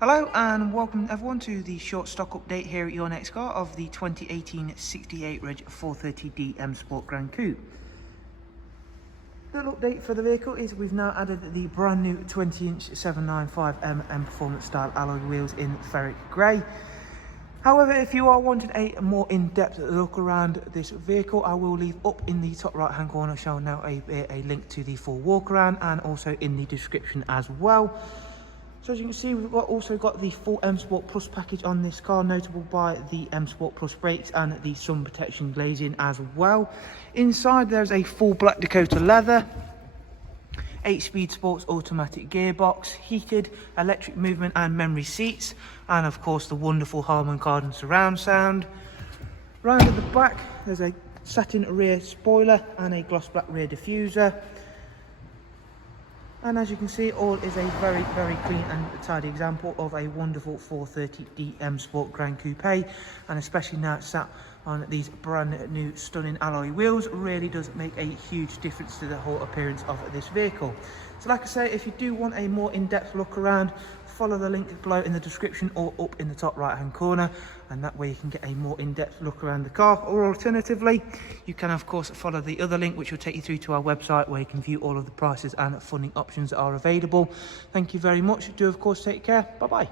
Hello and welcome everyone to the short stock update here at Your Next Car of the 2018 68 Reg 430D M Sport Gran Coupe. Little update for the vehicle is we've now added the brand new 20-inch 795M Mperformance style alloy wheels in ferric grey. However, if you are wanting a more in-depth look around this vehicle, I will leave up in the top right hand corner showing now a link to the full walk around, and also in the description as well. So as you can see, we've also got the full M Sport Plus package on this car, notable by the M Sport Plus brakes and the sun protection glazing as well. Inside there's a full black Dakota leather, 8-speed sports automatic gearbox, heated electric movement and memory seats, and of course the wonderful Harman Kardon surround sound. Round at the back there's a satin rear spoiler and a gloss black rear diffuser. And as you can see, all is a very clean and tidy example of a wonderful 430D M Sport Gran Coupe, and especially now it's sat on these brand new stunning alloy wheels, really does make a huge difference to the whole appearance of this vehicle. So like I say, if you do want a more in-depth look around, follow the link below in the description or up in the top right hand corner, and that way you can get a more in-depth look around the car. Or alternatively, you can of course follow the other link which will take you through to our website where you can view all of the prices and funding options that are available. Thank you very much. Do of course take care. Bye bye.